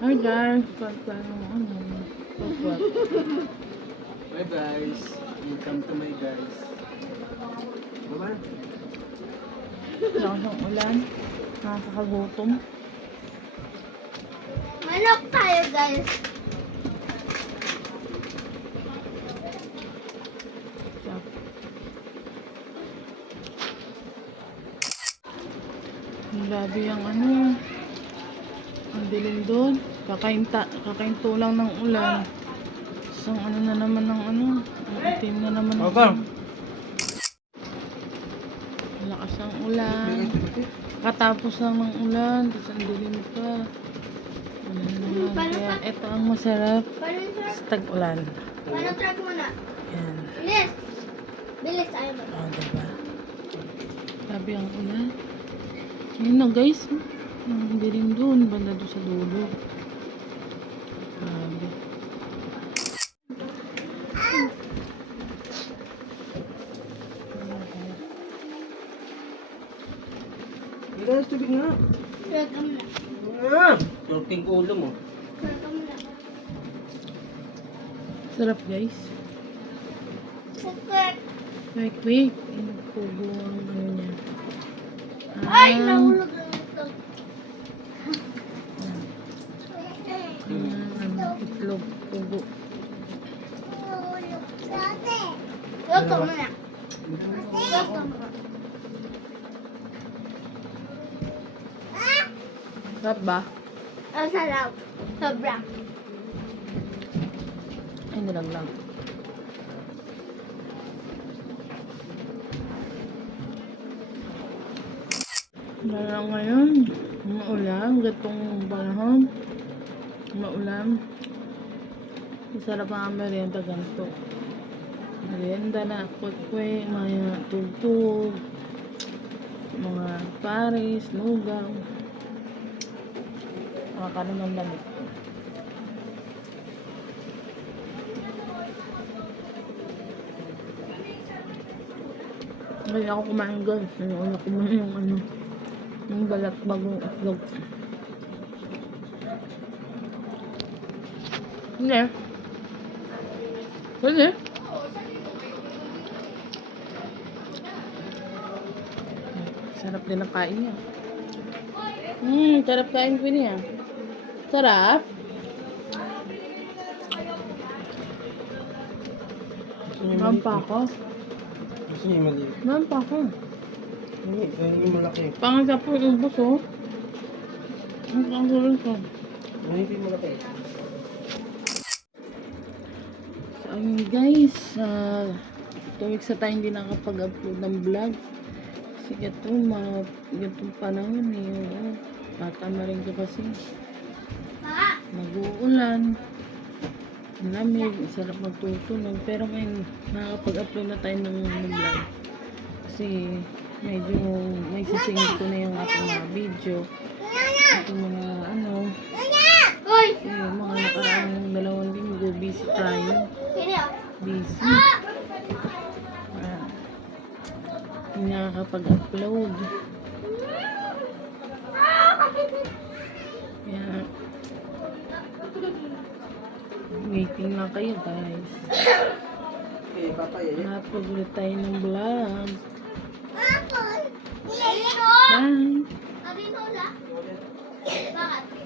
Hi guys, Hi guys, welcome to my guys. Baba. lakas ng ulan, nakakagutom. Manok tayo, guys. Grabe yung ano, ang dilim doon. Kakain tulang ng ulan. Isang ano na naman ng ano, ang itim na naman ng Okay. lakas ng ulan. Katapos lang ng ulan, tapos ang dilim pa. Wala na naman. Kaya ito ang masarap sa tag-ulan. Paano track muna? Yan. Bilis! Bilis tayo ba? O, diba? Grabe ang ulan. Yun na guys. Ang dilim doon. Banda doon sa dulo. Grabe. Guys, tubig nga. Track ka muna. Turting ko ulo mo. Track ka muna. Sarap guys. Track. Quick. Pugo ang ano niya. Ay, nahulog lang ito. Ano, itlog. Pugo. Nahulog dati. Luto muna. Luto muna. Sarap ba? Ang sarap. Sobra. Ay, nilaglag. Wala ngayon. Maulan. Gatong panahon. Maulan. Masarap ang merienda ganito. Merienda na kwek-kwek, mga tugtog, mga paris, lugaw. Mga kanunang lamig. Kaya ako kumain guys. Ano kumain yung ano. Yung balat bagong itlog. Hindi. Pwede. Sarap din ang kain niya. Sarap kain ko niya. Sarap. Mampa ako. Gusto niya yung maliit. Mampa ako. Hindi, yung malaki. Pangit po yung ubos oh. Ang gulo ko. Hindi yung malaki. So ayun guys, 2 weeks na tayo hindi nakapag-upload ng vlog. Kasi ganitong panahon eh. Tatama rin ko kasi. Nag-uulan. Ang lamig, sarap magtutulog. Pero ngayon, nakakapag-upload na tayo ng vlog. Kasi medyo may sisingit ko na yung ating mga video. Ating mga ano. Uy! Kasi yung mga nakaraang 2 linggo, busy tayo. Sino? Busy. Hindi nakakapag-upload. Kaya, waiting lang kayo guys. Okay, papaya yan. Upload ulit tayo ng vlog. Apple! Sino? Bye! Sabi mo na? Bakit?